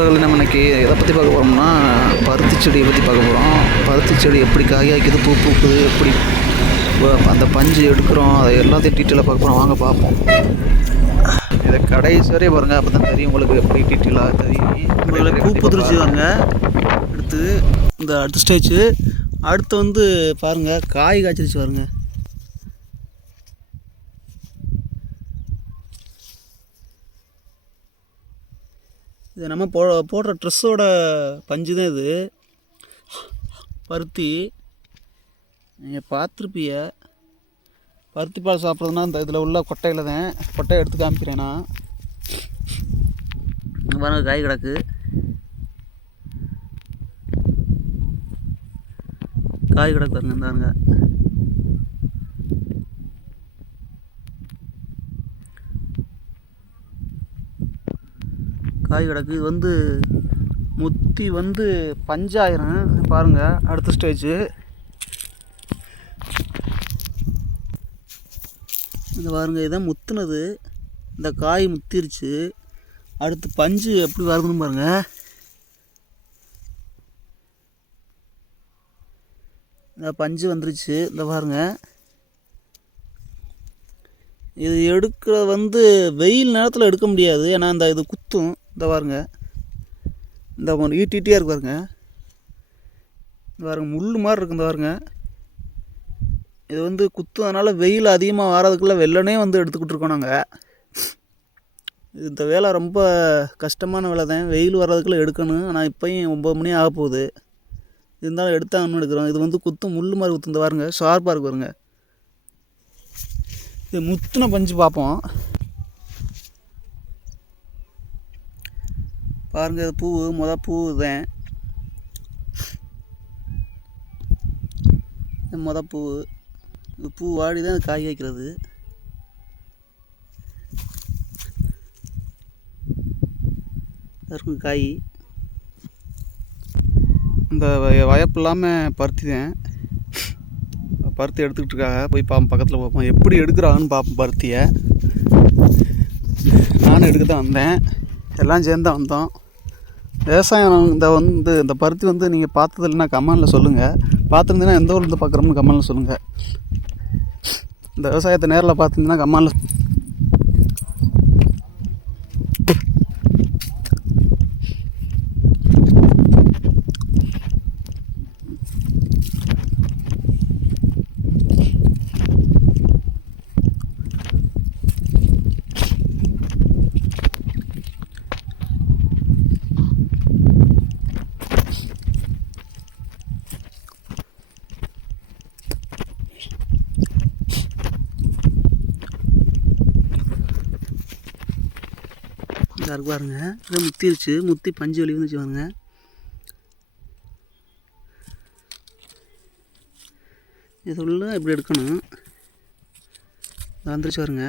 நம்ம இன்னைக்கு எதை பற்றி பார்க்க போகிறோம்னா பருத்தி செடியை பற்றி பார்க்க போகிறோம். பருத்தி செடி எப்படி காய்க்குது, பூ பூக்குது, எப்படி அந்த பஞ்சு எடுக்கிறோம், அதை எல்லாத்தையும் டீட்டெயிலாக பார்க்க போகிறோம். வாங்க பார்ப்போம். இதை கடைசி வரையும் பாருங்கள், அப்போ தான் தெரியும் உங்களுக்கு எப்படி டீட்டெயிலாக தெரியும். உங்களுக்கு பூ புதிர்ச்சி வாங்க. அடுத்து இந்த அடுத்த ஸ்டேஜ், அடுத்து பாருங்கள் காய் காய்ச்சிருச்சு பாருங்க. இது நம்ம போடுற ட்ரெஸ்ஸோட பஞ்சு தான் இது. பருத்தி நீங்கள் பார்த்துருப்பீங்க. பருத்தி பால் சாப்பிட்றதுனா இந்த இதில் உள்ள கொட்டையில் தான். கொட்டையை எடுத்து காமிக்கிறேன் நான். பாருங்கள் காய் கிடக்கு. காய் கிடக்கு பாருங்க. இந்தாருங்க காய் கிடக்கு. இது முத்தி பஞ்சாயிரம் பாருங்கள். அடுத்த ஸ்டேஜு இந்த பாருங்கள், இதான் முத்துனது. இந்த காய் முத்திருச்சு. அடுத்து பஞ்சு எப்படி வருதுன்னு பாருங்கள். இந்த பஞ்சு வந்துருச்சு. இந்த பாருங்கள், இது எடுக்கிறது வெயில் நேரத்தில் எடுக்க முடியாது. ஏன்னா இது குத்தும். இந்த பாருங்க, இந்த ஈட்டியாக இருக்கு பாருங்க. இந்த பாருங்க முள் மாதிரி இருக்கு. இந்த பாருங்க, இது குத்தும். அதனால் வெயில் அதிகமாக வர்றதுக்குள்ளே வெள்ளனே எடுத்துக்கிட்டு இருக்கோம் நாங்கள். இந்த வேலை ரொம்ப கஷ்டமான வேலை தான். வெயில் வர்றதுக்குள்ளே எடுக்கணும். ஆனால் இப்போயும் 9 மணி ஆக போகுது. இருந்தாலும் எடுத்தாங்கன்னு எடுக்கிறோம். இது குத்தும், முள் மாதிரி குத்தும். இந்த பாருங்க ஷார்ப்பாக இருக்கு பாருங்க. இது முத்துன பஞ்சு பார்ப்போம். பாருங்கள், இது பூ பூ தான். பூ இது பூ வாடி தான் காய் வைக்கிறது. இருக்கும் காய். இந்த வயப்பு இல்லாமல் பருத்தி தான். பருத்தி எடுத்துக்கிட்டு இருக்காங்க. போய் பக்கத்தில் பார்ப்போம் எப்படி எடுக்கிறாங்கன்னு பார்ப்போம். பருத்தியை நானும் எடுக்க தான் வந்தேன். எல்லாம் சேர்ந்து தான் வந்தோம். விவசாயம் இந்த பருத்தி நீங்கள் பார்த்தது இல்லைன்னா கமெண்டில் சொல்லுங்கள். பார்த்துருந்தீங்கன்னா எந்த ஊர்லேருந்து பார்க்குறோம்னு கமெண்டில் சொல்லுங்கள். இந்த விவசாயத்தை நேரில் பார்த்துருந்தீங்கன்னா கமெண்டில் இருக்கு பாருங்க. இது முத்திருச்சு. முத்தி பஞ்சு வெளி வந்துச்சு பாருங்க. இது உள்ள இப்படி எடுக்கணும். வந்துருச்சு பாருங்க.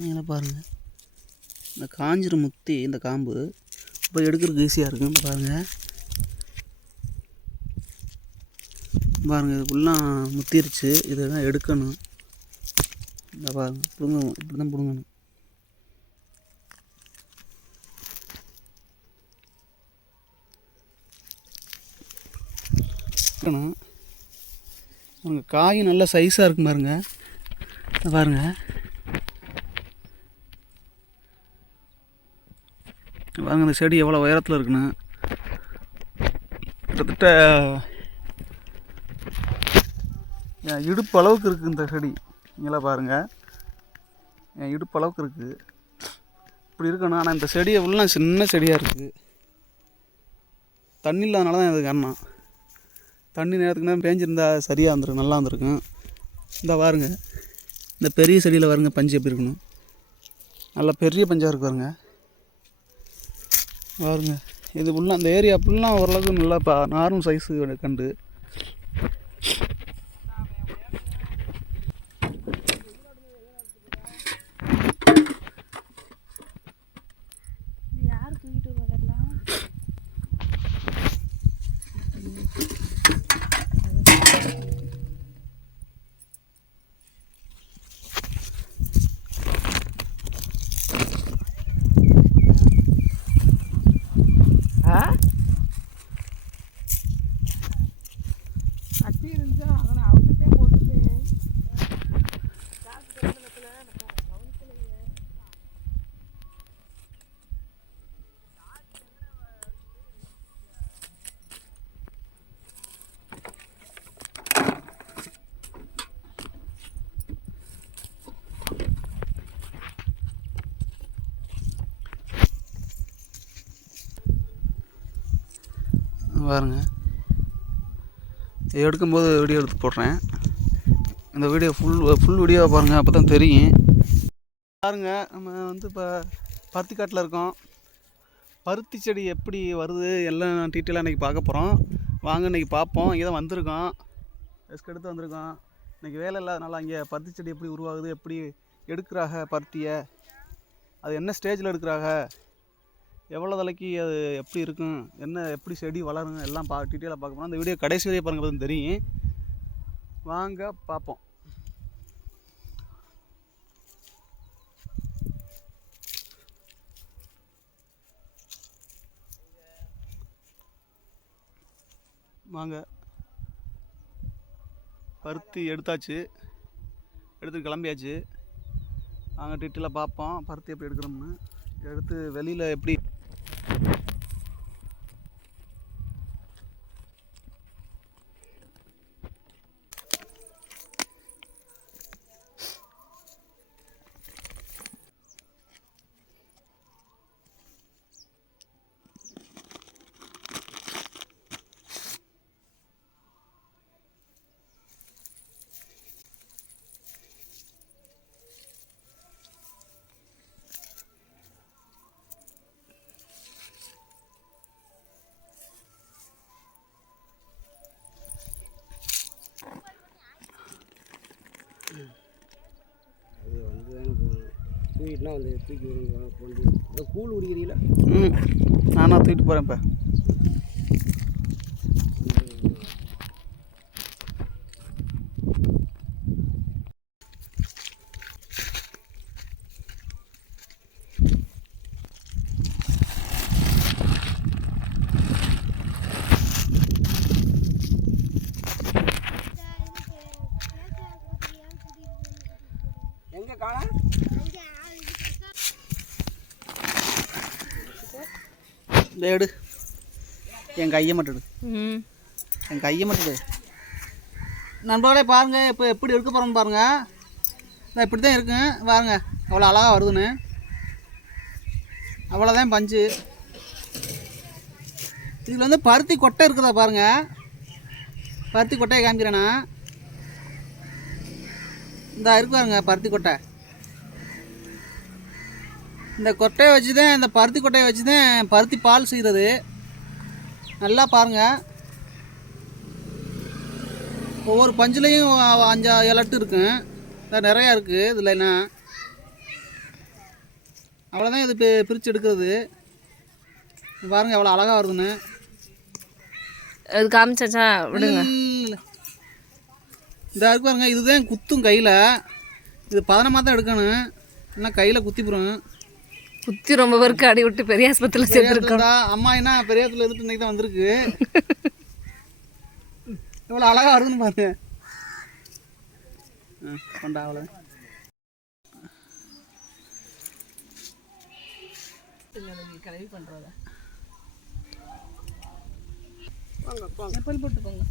நீங்களே பாருங்க, இந்த காஞ்சிர முத்தி இந்த காம்பு இப்போ எடுக்கிறதுக்கு ஈஸியாக இருக்குன்னு பாருங்கள். பாருங்கள், இது ஃபுல்லாக முத்திருச்சு. இதை தான் எடுக்கணும். இந்த பாருங்கள், பிடுங்கணும். இப்படி தான் பிடுங்கணும். பாருங்கள், காய் நல்ல சைஸாக இருக்கும் பாருங்க. பாருங்கள் பாருங்கள், இந்த செடி எவ்வளோ உயரத்தில் இருக்குன்னு. கிட்டத்தட்ட என் இடுப்பு அளவுக்கு இருக்குது இந்த செடி. நீங்களாம் பாருங்கள், என் இடுப்பு அளவுக்கு இருக்குது. இப்படி இருக்கணும். ஆனால் இந்த செடியை ஃபுல்லாக சின்ன செடியாக இருக்குது. தண்ணி இல்லாதனால தான் இது காரணம். தண்ணி நேரத்துக்கு நேரம் பேஞ்சிருந்தா சரியாக இருந்திருக்கும், நல்லா இருந்திருக்கும். இந்த பாருங்க, இந்த பெரிய செடியில் பாருங்க பஞ்சு எப்படி இருக்கணும். நல்லா பெரிய பஞ்சாக இருக்கு பாருங்க. பாருங்க, இது ஃபுல்லாக அந்த ஏரியா ஃபுல்லாக ஓரளவுக்கு நல்லா நார்மல் சைஸு கண்டு. குட்டி இருந்துச்சா அவனை அவுட்டுட்டே போட்டுட்டேன். பாருங்க, எடுக்கும்போது வீடியோ எடுத்து போடுறேன். இந்த வீடியோ ஃபுல் வீடியோவை பாருங்கள், அப்போ தான் தெரியும். பாருங்க, நம்ம வந்து இப்போ பருத்தி காட்டில் இருக்கோம். பருத்தி செடி எப்படி வருது எல்லாம் டீட்டெயிலாக இன்றைக்கி பார்க்க போகிறோம். வாங்க இன்றைக்கி பார்ப்போம். இங்கே தான் வந்திருக்கோம், ரெஸ்க் எடுத்து வந்திருக்கோம். இன்றைக்கி வேலை இல்லாதனால அங்கே பருத்தி செடி எப்படி உருவாகுது, எப்படி எடுக்கிறாங்க பருத்தியை, அது என்ன ஸ்டேஜில் எடுக்கிறாங்க, எவ்வளோ தலைக்கு அது எப்படி இருக்கும், என்ன எப்படி செடி வளரும், எல்லாம் டீட்டெயிலாக பார்க்க போகிறோம். அந்த வீடியோ கடைசி வரையும் பாருங்கள், பார்த்தா தெரியும். வாங்க பார்ப்போம். வாங்க, பருத்தி எடுத்தாச்சு, எடுத்து கிளம்பியாச்சு. வாங்க டீட்டெயிலாக பார்ப்போம் பருத்தி எப்படி எடுக்கிறோம்னு. எடுத்து வெளியில் எப்படி அது வந்து தானே போகணும். தூக்கிட்டுனா வந்து தூக்கி கொண்டு இந்த கூழ் குடிக்கிறீங்களா? நானாக தூக்கிட்டு போகிறேன். இப்போ எங்கே காண இந்த எடு, என் கையை மட்டும் எடு, என் கையை மட்டும் எடு. நண்பர்களே பாருங்கள், இப்போ எப்படி எடுக்க போகிறோம்னு பாருங்கள். நான் இப்படி தான் இருக்குங்க பாருங்கள், அவ்வளோ அழகாக வருதுன்னு. அவ்வளோதான் பஞ்சு. இதில் வந்து பருத்தி கொட்டை இருக்குதா பாருங்கள். பருத்தி கொட்டையை காமிக்கிறேன்னா இந்த இருக்கு பாருங்க, பருத்தி கொட்டை. இந்த கொட்டையை வச்சு தான், இந்த பருத்தி கொட்டையை வச்சு தான் பருத்தி பால் செய்கிறது. நல்லா பாருங்கள், ஒவ்வொரு பஞ்சுலேயும் 5-7 எட்டு இருக்குங்க, நிறையா இருக்குது இதில். என்ன அவ்வளோதான் இது பிரித்து எடுக்கிறது. பாருங்கள் எவ்வளோ அழகாக வருதுன்னு. அது காமிச்சாச்சா விடுங்க. இந்த இருக்கு பாருங்க, இதுதான் குத்தும் கையில். இது பதனமாக தான் எடுக்கணும், இல்லைன்னா கையில் குத்திப்புடும். குத்தி ரொம்ப பேருக்கு அடி விட்டு பெரிய ஆஸ்பத்திரியில் சேர்த்துருக்கோம். அம்மா என்ன பெரிய ஆஸ்பத்திரியில் இருந்து இன்னைக்கு தான் வந்திருக்கு. எவ்வளோ அழகாக வருதுன்னு பாருங்க. கொண்டா அவ்வளோ கழுவி பண்ணுறத வாங்க போட்டு போங்க.